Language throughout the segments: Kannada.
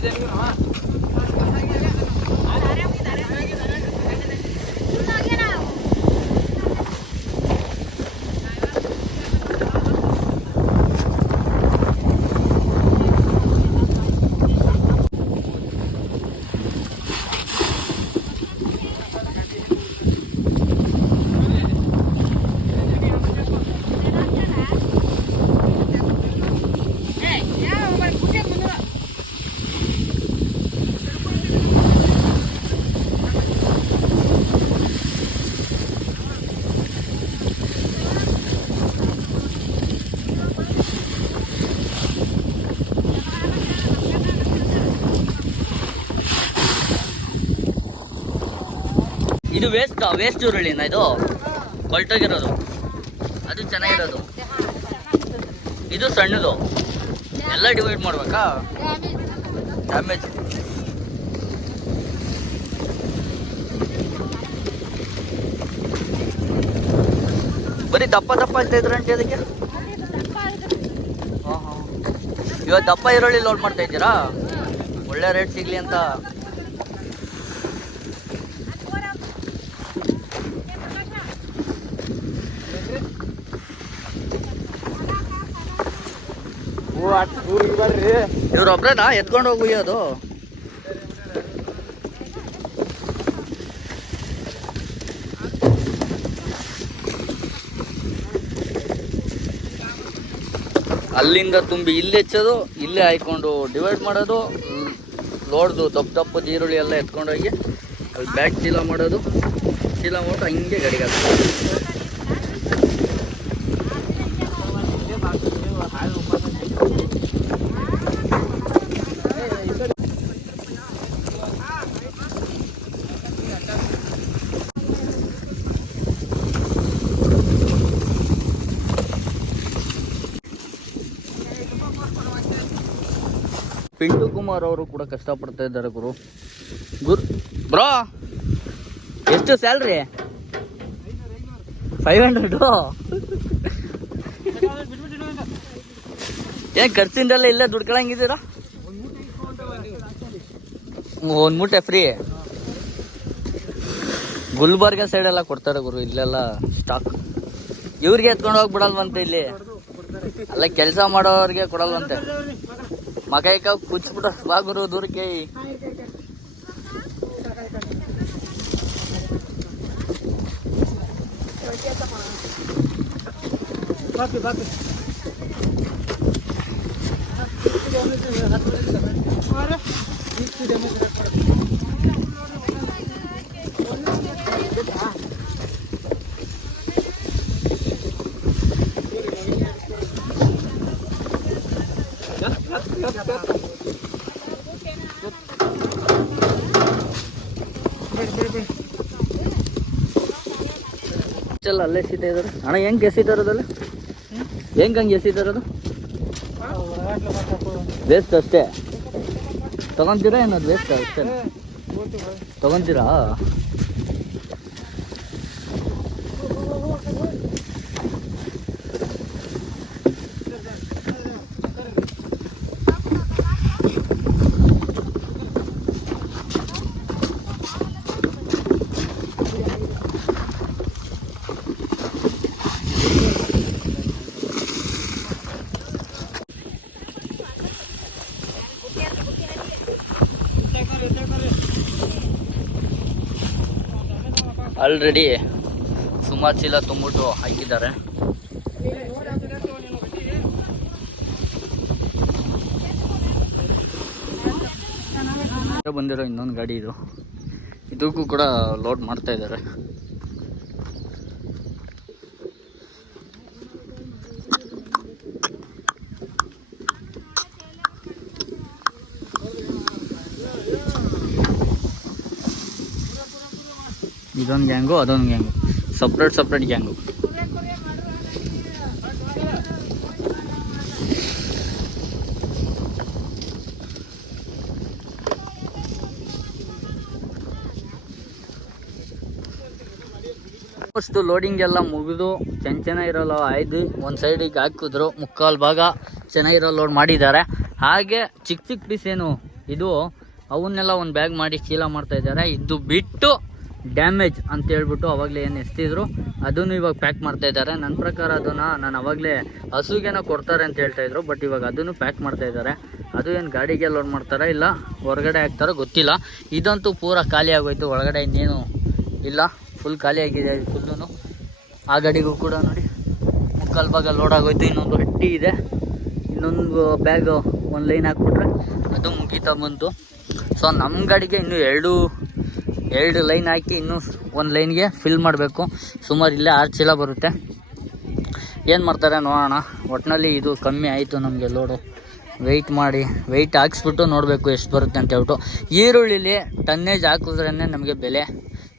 这边有啊。ಇದು ವೇಸ್ಟ್ ವೇಸ್ಟ್ ಈರುಳ್ಳಿನ ಇದು. ಕೊಲ್ಟೋಗಿರೋದು ಅದು ಚೆನ್ನಾಗಿರೋದು. ಇದು ಸಣ್ಣದು. ಎಲ್ಲ ಡಿವೈಡ್ ಮಾಡ್ಬೇಕಾ? ಡ್ಯಾಮೇಜ್ ಬರೀ ದಪ್ಪ ದಪ್ಪ ಅಂತ ಇದ್ರಂತೆ ಅದಕ್ಕೆ? ಹಾಂ ಹಾಂ. ಇವಾಗ ದಪ್ಪ ಈರುಳ್ಳಿ ಲೋಡ್ ಮಾಡ್ತಾ ಇದ್ದೀರಾ? ಒಳ್ಳೆ ರೇಟ್ ಸಿಗ್ಲಿ ಅಂತ. ಇವ್ರೊಬ್ರೇನಾ ಎತ್ಕೊಂಡು ಹೋಗಿ ಅಲ್ಲಿಂದ ತುಂಬಿ ಇಲ್ಲಿ ಹೆಚ್ಚೋದು, ಇಲ್ಲೇ ಹಾಯ್ಕೊಂಡು ಡಿವೈಡ್ ಮಾಡೋದು, ಲೋಡ್ದು ದಪ್ಪ ದಪ್ಪದ ಈರುಳ್ಳಿ ಎಲ್ಲ ಎತ್ಕೊಂಡೋಗಿ ಅಲ್ಲಿ ಬ್ಯಾಗ್ ಚೀಲ ಮಾಡೋದು. ಚೀಲ ಮಾಡ್ಬಿಟ್ಟು ಹಂಗೆ ಗಡಿಗೆ ಪಿಂಟು ಕುಮಾರ್ ಅವರು ಕೂಡ ಕಷ್ಟಪಡ್ತಾ ಇದ್ದಾರೆ ಗುರು. ಗುರು ಬ್ರೋ, ಎಷ್ಟು ಸ್ಯಾಲ್ರಿ ಫೈವ್ ಹಂಡ್ರೆಡು ಏನು ಖರ್ಚಿಂದೆಲ್ಲ ಇಲ್ಲೇ ದುಡ್ಕೊಳಂಗಿದ್ದೀರಾ ಒಂದು ಮೂಟೆ ಫ್ರೀ ಗುಲ್ಬರ್ಗ ಸೈಡ್ ಎಲ್ಲ ಕೊಡ್ತಾರೆ ಗುರು, ಇಲ್ಲೆಲ್ಲ ಸ್ಟಾಕ್ ಇವ್ರಿಗೆ ಎತ್ಕೊಂಡು ಹೋಗ್ಬಿಡಲ್ವಂತೆ ಇಲ್ಲಿ. ಅಲ್ಲ, ಕೆಲಸ ಮಾಡೋರಿಗೆ ಕೊಡಲ್ವಂತೆ. ಮಕೈಕ ಕುಚ್ಬಿಟ್ಟ ಬಾ ಗುರು ದೂರಕ್ಕೆ ಚಲ್ಲ ಅಲ್ಲೇ ಸೀತಾ ಇದ್ದಾರೆ ಅಣ್ಣ, ಹೆಂಗ್ ಎಸಿತಾರದಲ್ಲ ಹೆಂಗ್ ಹಂಗೆ ಎಸಿತಾರದು ವೇಸ್ಟ್ ಅಷ್ಟೇ. ತಗೊಂತೀರಾ ಏನದು? ವೇಸ್ಟ್ ಅಷ್ಟೇ ತಗೊಂತೀರಾ? ಆಲ್ರೆಡಿ ಸುಮಾರು ಚೀಲ ತುಂಬಿಟ್ಟು ಹಾಕಿದ್ದಾರೆ. ಬಂದಿರೋ ಇನ್ನೊಂದು ಗಾಡಿ ಇದು. ಇದಕ್ಕೂ ಕೂಡ ಲೋಡ್ ಮಾಡ್ತಾ ಇದ್ದಾರೆ. ಇದೊಂದು ಗ್ಯಾಂಗು, ಅದೊಂದು gang. Separate separate gang. First loading ಎಲ್ಲ ಮುಗಿದು ಚೆನ್ನ ಚೆನ್ನಾಗಿರಲ್ಲ ಆಯ್ದು. ಒಂದು ಸೈಡಿಗೆ ಹಾಕಿದ್ರು ಮುಕ್ಕಾಲು ಭಾಗ ಚೆನ್ನಾಗಿರೋ ಲೋಡ್ ಮಾಡಿದ್ದಾರೆ. ಹಾಗೆ ಚಿಕ್ಕ ಚಿಕ್ಕ ಪೀಸ್ ಏನು, ಇದು, ಅವನ್ನೆಲ್ಲ ಒಂದು ಬ್ಯಾಗ್ ಮಾಡಿ ಚೀಲ ಮಾಡ್ತಾ ಇದ್ದಾರೆ. ಇದು ಬಿಟ್ಟು ಡ್ಯಾಮೇಜ್ ಅಂತ ಹೇಳ್ಬಿಟ್ಟು ಅವಾಗಲೇ ಏನು ಎಸ್ತಿದ್ರು, ಅದನ್ನು ಇವಾಗ ಪ್ಯಾಕ್ ಮಾಡ್ತಾ ಇದ್ದಾರೆ. ನನ್ನ ಪ್ರಕಾರ ಅದನ್ನು ನಾನು ಅವಾಗಲೇ ಹಸುಗೇನೋ ಕೊಡ್ತಾರೆ ಅಂತ ಹೇಳ್ತಾ ಇದ್ರು ಬಟ್ ಇವಾಗ ಅದನ್ನು ಪ್ಯಾಕ್ ಮಾಡ್ತಾ ಇದ್ದಾರೆ. ಅದು ಏನು ಗಾಡಿಗೆ ಲೋಡ್ ಮಾಡ್ತಾರೆ ಇಲ್ಲ ಹೊರಗಡೆ ಹಾಕ್ತಾರೋ ಗೊತ್ತಿಲ್ಲ. ಇದಂತೂ ಪೂರ ಖಾಲಿ ಆಗೋಯ್ತು, ಒಳಗಡೆ ಇನ್ನೇನು ಇಲ್ಲ. ಫುಲ್ ಖಾಲಿ ಆಗಿದೆ ಫುಲ್ಲು ಆ ಗಾಡಿಗೂ ಕೂಡ ನೋಡಿ, ಮುಕ್ಕಾಲು ಭಾಗ ಲೋಡ್ ಆಗೋಯ್ತು. ಇನ್ನೊಂದು ಹಟ್ಟಿ ಇದೆ. ಇನ್ನೊಂದು ಬ್ಯಾಗ್ ಒಂದು ಲೈನ್ ಹಾಕ್ಬಿಟ್ರೆ ಅದು ಮುಗೀತಾ ಬಂತು. ಸೊ ನಮ್ಮ ಗಾಡಿಗೆ ಇನ್ನೂ ಎರಡು ಎರಡು ಲೈನ್ ಹಾಕಿ ಇನ್ನೂ ಒಂದು ಲೈನ್ಗೆ ಫಿಲ್ ಮಾಡಬೇಕು. ಸುಮಾರು ಇಲ್ಲೇ ಆರು ಚೀಲ ಬರುತ್ತೆ. ಏನು ಮಾಡ್ತಾರೆ ನೋಡೋಣ. ಒಟ್ಟಿನಲ್ಲಿ ಇದು ಕಮ್ಮಿ ಆಯಿತು ನಮಗೆ ಲೋಡು ವೆಯ್ಟ್ ಮಾಡಿ ವೆಯ್ಟ್ ಹಾಕ್ಸ್ಬಿಟ್ಟು ನೋಡಬೇಕು ಎಷ್ಟು ಬರುತ್ತೆ ಅಂತ ಹೇಳ್ಬಿಟ್ಟು. ಈರುಳ್ಳಿಲಿ ಟನ್ನೇಜ್ ಹಾಕಿದ್ರೇ ನಮಗೆ ಬೆಲೆ.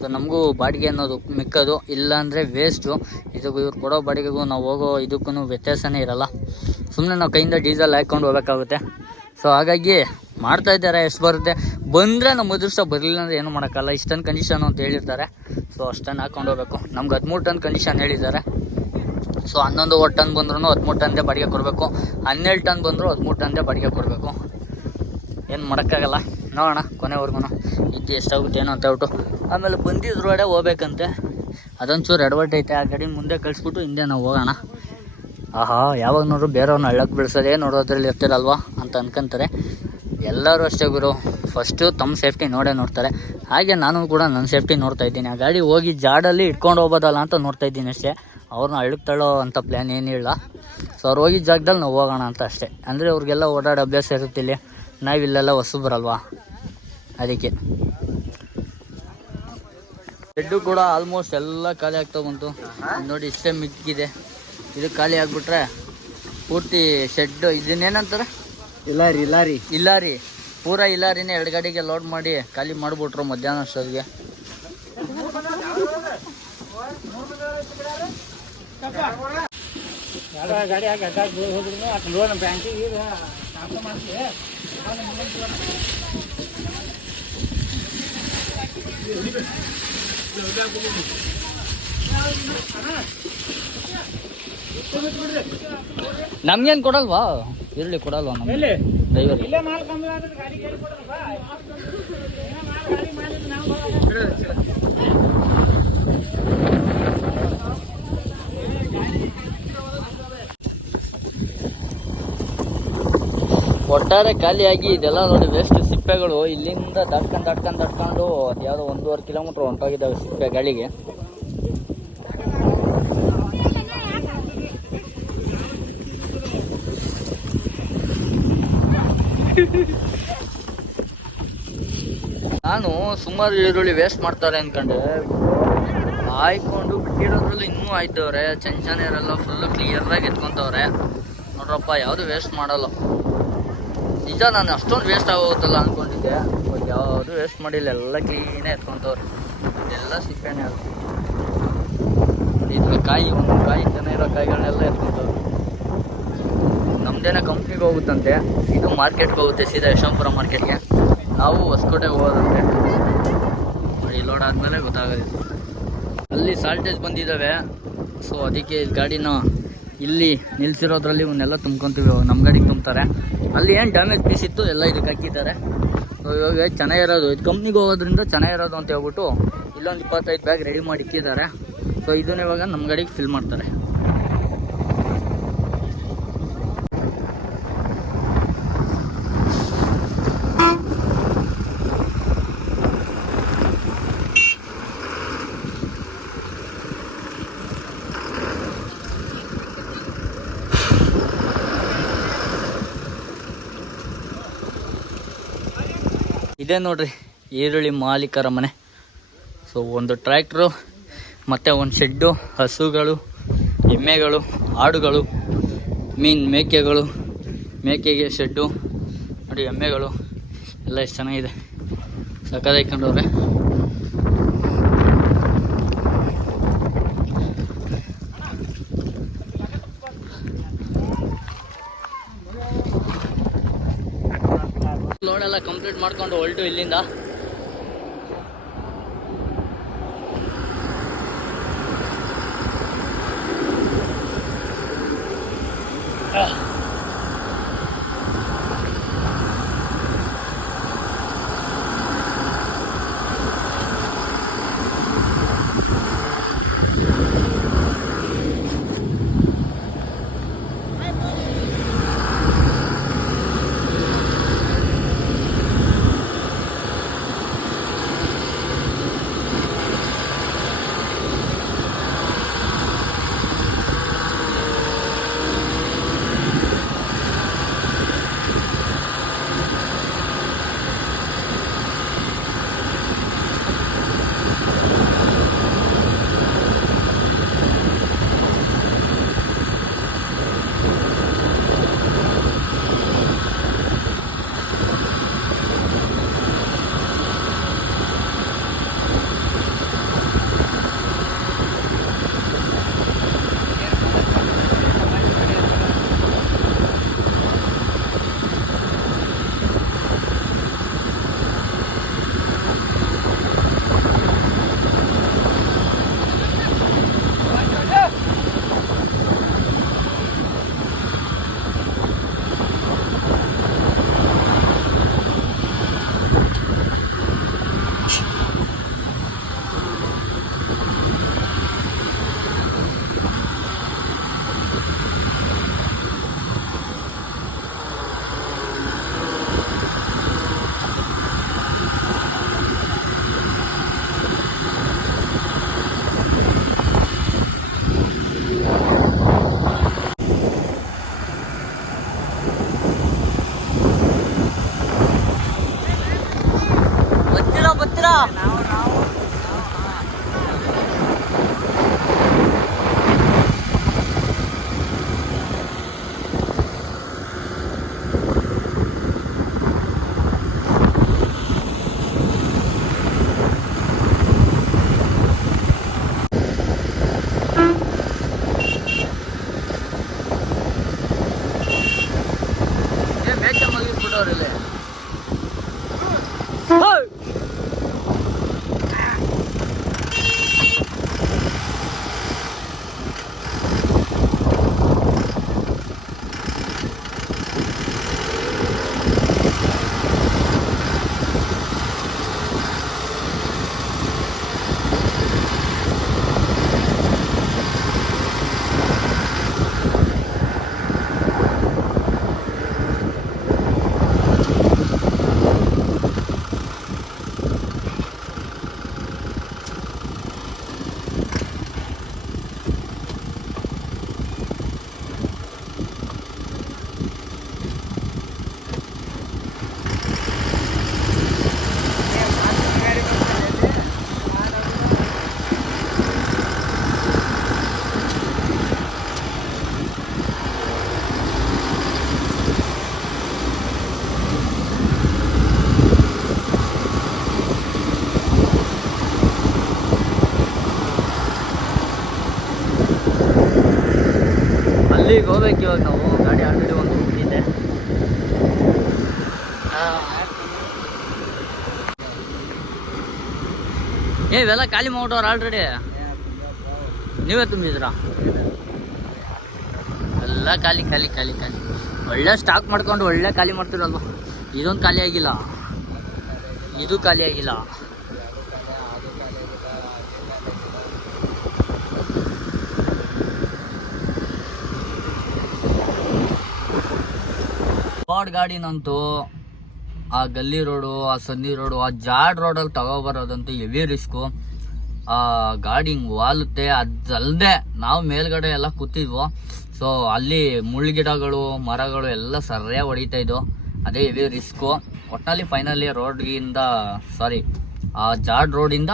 ಸೊ ನಮಗೂ ಬಾಡಿಗೆ ಅನ್ನೋದು ಮಿಕ್ಕದು. ಇಲ್ಲಾಂದರೆ ವೇಸ್ಟು ಇದಕ್ಕೂ ಇವ್ರು ಕೊಡೋ ಬಾಡಿಗೆಗೂ ನಾವು ಹೋಗೋ ಇದಕ್ಕೂ ವ್ಯತ್ಯಾಸವೇ ಇರಲ್ಲ. ಸುಮ್ಮನೆ ನಾವು ಕೈಯಿಂದ ಡೀಸೆಲ್ ಹಾಕ್ಕೊಂಡು ಹೋಗಬೇಕಾಗುತ್ತೆ. ಸೊ ಹಾಗಾಗಿ ಮಾಡ್ತಾ ಇದ್ದಾರೆ, ಎಷ್ಟು ಬರುತ್ತೆ? ಬಂದರೆ ನಮ್ಮ ಅದೃಷ್ಟ ಬರಲಿಲ್ಲ ಅಂದರೆ ಏನು ಮಾಡೋಕ್ಕಲ್ಲ. ಇಷ್ಟೊಂದು ಕಂಡೀಷನ್ ಅಂತ ಹೇಳಿರ್ತಾರೆ. ಸೊ ಅಷ್ಟನ್ನು ಹಾಕೊಂಡು ಹೋಗ್ಬೇಕು. ನಮ್ಗೆ ಹದಿಮೂರು ಟನ್ ಕಂಡೀಷನ್ ಹೇಳಿದ್ದಾರೆ. ಸೊ ಹನ್ನೊಂದು ಟನ್ ಬಂದ್ರೂ ಹದಿಮೂರು ಟನ್ದೇ ಬಾಡಿಗೆ ಕೊಡಬೇಕು. ಹನ್ನೆರಡು ಟನ್ ಬಂದರೂ ಹದಿಮೂರು ಟನ್ದೇ ಬಾಡಿಗೆ ಕೊಡಬೇಕು. ಏನು ಮಾಡೋಕ್ಕಾಗಲ್ಲ. ನೋಡೋಣ, ಕೊನೆವರೆಗೂ. ಇದು ಎಷ್ಟಾಗುತ್ತೆ, ಏನೋ ಅಂತ ಹೇಳ್ಬಿಟ್ಟು. ಆಮೇಲೆ ಬಂದಿದ್ರು ಅಡೆ ಹೋಗ್ಬೇಕಂತೆ. ಅದೊಂಚೂರು ಎಡವಟ್ ಐತೆ. ಆ ಗಾಡಿ ಮುಂದೆ ಕಳಿಸ್ಬಿಟ್ಟು ಹಿಂದೆ ನಾವು ಹೋಗೋಣ. ಆಹಾ ಯಾವಾಗ ನೋಡ್ರು ಬೇರೆಯವ್ರನ್ನ ಹಳ್ಳಕ್ಕೆ ಬಿಡಿಸೋದೇ ನೋಡೋದ್ರಲ್ಲಿ ಇರ್ತಿರಲ್ವಾ ಅಂತ ಅನ್ಕೊಂತಾರೆ. ಎಲ್ಲರೂ ಅಷ್ಟೇ ಗುರು. ಫಸ್ಟು ತಮ್ಮ ಸೇಫ್ಟಿ ನೋಡೇ ನೋಡ್ತಾರೆ. ಹಾಗೆ ನಾನು ಕೂಡ ನನ್ನ ಸೇಫ್ಟಿ ನೋಡ್ತಾ ಇದ್ದೀನಿ. ಆ ಗಾಡಿ ಹೋಗಿ ಜಾಡಲ್ಲಿ ಇಟ್ಕೊಂಡು ಹೋಗೋದಲ್ಲ ಅಂತ ನೋಡ್ತಾ ಇದ್ದೀನಿ ಅಷ್ಟೇ. ಅವ್ರನ್ನ ಅಳುಕ್ತಾಳೋ ಅಂತ ಪ್ಲ್ಯಾನ್ ಏನಿಲ್ಲ ಸೊ ಅವ್ರು ಹೋಗಿದ್ದ ಜಾಗದಲ್ಲಿ ನಾವು ಹೋಗೋಣ ಅಂತ ಅಷ್ಟೇ. ಅಂದರೆ ಅವ್ರಿಗೆಲ್ಲ ಓಡಾಡೋ ಅಭ್ಯಾಸ ಇರುತ್ತೆ ಇಲ್ಲಿ. ನಾವಿಲ್ಲೆಲ್ಲ ಹೊಸಬ್ರಲ್ವಾ? ಅದಕ್ಕೆ. ಬೆಡ್ಡು ಕೂಡ ಆಲ್ಮೋಸ್ಟ್ ಎಲ್ಲ ಖಾಲಿ ಆಗ್ತಾ ಬಂತು. ನೋಡಿ ಇಷ್ಟೇ ಮಿಕ್ಕಿದೆ. ಇದು ಖಾಲಿ ಆಗಿಬಿಟ್ರೆ ಪೂರ್ತಿ ಶೆಡ್ಡು ಇದನ್ನೇನಂತಾರೆ? ಇಲ್ಲಾರಿ ಇಲ್ಲಾರಿ. ಇಲ್ಲಾರಿ. ಪೂರ ರೀ ಎರಡು ಗಾಡಿಗೆ ಲೋಡ್ ಮಾಡಿ ಖಾಲಿ ಮಾಡಿಬಿಟ್ರು ಮಧ್ಯಾಹ್ನ ಅಷ್ಟೊತ್ತಿಗೆ. ನಮ್ಗೇನು ಕೊಡಲ್ವಾ? ಈರುಳ್ಳಿ ಕೊಡಲ್ವ ನಮ್ಗೆ? ಡ್ರೈವರ್ ಒಟ್ಟಾರೆ ಖಾಲಿಯಾಗಿ ಇದೆಲ್ಲ ನೋಡಿ ವೇಸ್ಟ್ ಸಿಪ್ಪೆಗಳು. ಇಲ್ಲಿಂದ ದಾಟ್ಕೊಂಡು ದಾಟ್ಕೊಂಡು ದಾಟ್ಕೊಂಡು ಅದು ಯಾವುದೋ ಒಂದೂವರೆ ಕಿಲೋಮೀಟ್ರ್ ಹೊಂಟೋಗಿದ್ದಾವೆ ಸಿಪ್ಪೆ ಗಾಳಿಗೆ. ನಾನು ಸುಮಾರು ಈರುಳ್ಳಿ ವೇಸ್ಟ್ ಮಾಡ್ತಾರೆ ಅನ್ಕೊಂಡೆ. ಆಯ್ಕೊಂಡು ಬಿಟ್ಟಿರೋದ್ರಲ್ಲಿ ಇನ್ನೂ ಆಯ್ತವ್ರೆ ಫುಲ್ ಫುಲ್ಲು ಕ್ಲಿಯರಾಗಿ ಎತ್ಕೊಂತವ್ರೆ. ನೋಡ್ರಪ್ಪ, ಯಾವುದು ವೇಸ್ಟ್ ಮಾಡಲ್ಲ. ನಿಜ ನಾನು ಅಷ್ಟೊಂದು ವೇಸ್ಟ್ ಆಗೋಗುತ್ತಲ್ಲ ಅಂದ್ಕೊಂಡಿದ್ದೆ ಬಟ್ ಯಾವುದು ವೇಸ್ಟ್ ಮಾಡಿಲ್ಲ, ಎಲ್ಲ ಕ್ಲೀನೇ ಎತ್ಕೊಂತವ್ರೆ. ಎಲ್ಲ ಸಿಪ್ಪೆನೆ ಅದು. ಇದ್ರ ಕಾಯಿ ಒಂದು ಕಾಯಿ ಇರೋ ಕಾಯಿಗಳನ್ನೆಲ್ಲ ಎತ್ಕೊಂತವ್ರೆ. ನಮ್ದೇನೋ ಕಂಪ್ನಿಗೆ ಹೋಗುತ್ತಂತೆ. ಇದು ಮಾರ್ಕೆಟ್ಗೆ ಹೋಗುತ್ತೆ, ಸೀದಾ ಯಶವಂತಪುರ ಮಾರ್ಕೆಟ್ಗೆ ನಾವು ಹೊಸಕೋಟೆಗೆ ಹೋಗೋದಂತೆ. ನೋಡಿ ಲೋಡ್ ಆದಮೇಲೆ ಗೊತ್ತಾಗೋದಿಲ್ಲ. ಅಲ್ಲಿ ಸಾಲ್ಟೇಜ್ ಬಂದಿದ್ದಾವೆ. ಸೊ ಅದಕ್ಕೆ ಗಾಡಿನ ಇಲ್ಲಿ ನಿಲ್ಸಿರೋದ್ರಲ್ಲಿ ಇವನ್ನೆಲ್ಲ ತುಂಬ್ಕೊಂತೀವಿ. ನಮ್ಮ ಗಾಡಿಗೆ ತುಂಬ್ತಾರೆ. ಅಲ್ಲಿ ಏನು ಡ್ಯಾಮೇಜ್ ಪೀಸ್ ಇತ್ತು, ಎಲ್ಲ ಇದಕ್ಕೆ ಹಾಕಿದ್ದಾರೆ. ಸೊ ಇವಾಗ ಚೆನ್ನಾಗಿರೋದು ಇದು ಕಂಪ್ನಿಗೆ ಹೋಗೋದ್ರಿಂದ ಚೆನ್ನಾಗಿರೋದು ಅಂತ ಹೇಳ್ಬಿಟ್ಟು ಇಲ್ಲೊಂದು ಇಪ್ಪತ್ತೈದು ಬ್ಯಾಗ್ ರೆಡಿ ಮಾಡಿ ಇಕ್ಕಿದ್ದಾರೆ ಸೊ ಇದನ್ನ ಇವಾಗ ನಮ್ಮ ಗಾಡಿಗೆ ಫಿಲ್ ಮಾಡ್ತಾರೆ. ಇದೇ ನೋಡ್ರಿ, ಈರುಳ್ಳಿ ಮಾಲೀಕರ ಮನೆ. ಸೊ ಒಂದು ಟ್ರ್ಯಾಕ್ಟ್ರು ಮತ್ತು ಒಂದು ಶೆಡ್ಡು ಹಸುಗಳು, ಎಮ್ಮೆಗಳು, ಆಡುಗಳು, ಮೀನ್ ಮೇಕೆಗಳು, ಮೇಕೆಗೆ ಶೆಡ್ಡು ನೋಡಿ ಎಮ್ಮೆಗಳು, ಎಲ್ಲ ಎಷ್ಟು ಚೆನ್ನಾಗಿದೆ. ಸಕ್ಕದ ಎಲ್ಲ ಕಂಪ್ಲೀಟ್ ಮಾಡ್ಕೊಂಡು ಹೊಲ್ಟು ಇಲ್ಲಿಂದ. ಅಲ್ಲಿಗೆ ಹೋಗ್ಬೇಕು ಇವಾಗ ನಾವು? ಗಾಡಿ ಆಲ್ರೆಡಿ ಒಂದು ಹೋಗ್ತಿದ್ದೆ ಏ, ಇವೆಲ್ಲ ಖಾಲಿ ಮಾಡ್ಬಿಟ್ಟವ್ರು ಆಲ್ರೆಡಿ ನೀವೇ ತುಂಬಿದ್ರಾ? ಎಲ್ಲ ಖಾಲಿ ಖಾಲಿ ಖಾಲಿ ಖಾಲಿ. ಒಳ್ಳೆ ಸ್ಟಾಕ್ ಮಾಡ್ಕೊಂಡು ಒಳ್ಳೆ ಖಾಲಿ ಮಾಡ್ತಿರಲ್ವ ಇದೊಂದು ಖಾಲಿ ಆಗಿಲ್ಲ. ಇದು ಖಾಲಿ ಆಗಿಲ್ಲ. ಗಾಡ್ ಗಾಡಿನಂತೂ, ಆ ಗಲ್ಲಿ ರೋಡು, ಆ ಸಂದಿ ರೋಡು, ಆ ಜಾಡ್ ರೋಡಲ್ಲಿ ತಗೊಬರೋದಂತೂ ಹೆವಿ ರಿಸ್ಕು. ಆ ಗಾಡಿ ಹಿಂಗೆ ವಾಲುತ್ತೆ ಅದಲ್ಲದೆ ನಾವು ಮೇಲ್ಗಡೆ ಎಲ್ಲ ಕೂತಿದ್ವು. ಸೊ ಅಲ್ಲಿ ಮುಳ್ಳುಗಿಡಗಳು, ಮರಗಳು ಎಲ್ಲ ಸರಿಯಾಗಿ ಹೊಡಿತಾ ಇದ್ವು. ಅದೇ ಹೆವಿ ರಿಸ್ಕು. ಒಟ್ಟಲ್ಲಿ ಫೈನಲಿ ರೋಡ್ಗಿಂದ ಸಾರಿ ಆ ಜಾಡ್ ರೋಡಿಂದ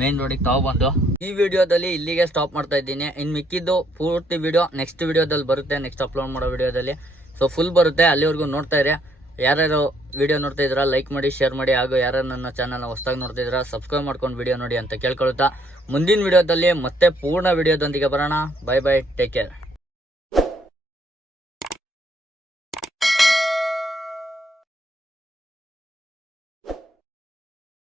ಮೇನ್ ರೋಡಿಗೆ ತಗೊಬಂದು ಈ ವಿಡಿಯೋದಲ್ಲಿ ಇಲ್ಲಿಗೆ ಸ್ಟಾಪ್ ಮಾಡ್ತಾ ಇದ್ದೀನಿ. ಇನ್ನು ಮಿಕ್ಕಿದ್ದು ಪೂರ್ತಿ ವಿಡಿಯೋ ನೆಕ್ಸ್ಟ್ ವಿಡಿಯೋದಲ್ಲಿ ಬರುತ್ತೆ. ನೆಕ್ಸ್ಟ್ ಅಪ್ಲೋಡ್ ಮಾಡೋ ವಿಡಿಯೋದಲ್ಲಿ ಸೊ ಫುಲ್ ಬರುತ್ತೆ. ಅಲ್ಲಿವರೆಗೂ ನೋಡ್ತಾ ಇರಿ. ಯಾರ್ಯಾರು ವಿಡಿಯೋ ನೋಡ್ತಾ ಇದ್ದೀರಾ ಲೈಕ್ ಮಾಡಿ ಶೇರ್ ಮಾಡಿ, ಹಾಗೂ ಯಾರು ನನ್ನ ಚಾನಲ್ನ ಹೊಸದಾಗಿ ನೋಡ್ತಾ ಇದ್ದೀರಾ ಸಬ್ಸ್ಕ್ರೈಬ್ ಮಾಡ್ಕೊಂಡು ವಿಡಿಯೋ ನೋಡಿ ಅಂತ ಕೇಳ್ಕೊಳ್ತಾ. ಮುಂದಿನ ವಿಡಿಯೋದಲ್ಲಿ ಮತ್ತೆ ಪೂರ್ಣ ವಿಡಿಯೋದೊಂದಿಗೆ ಬರೋಣ. Bye bye take care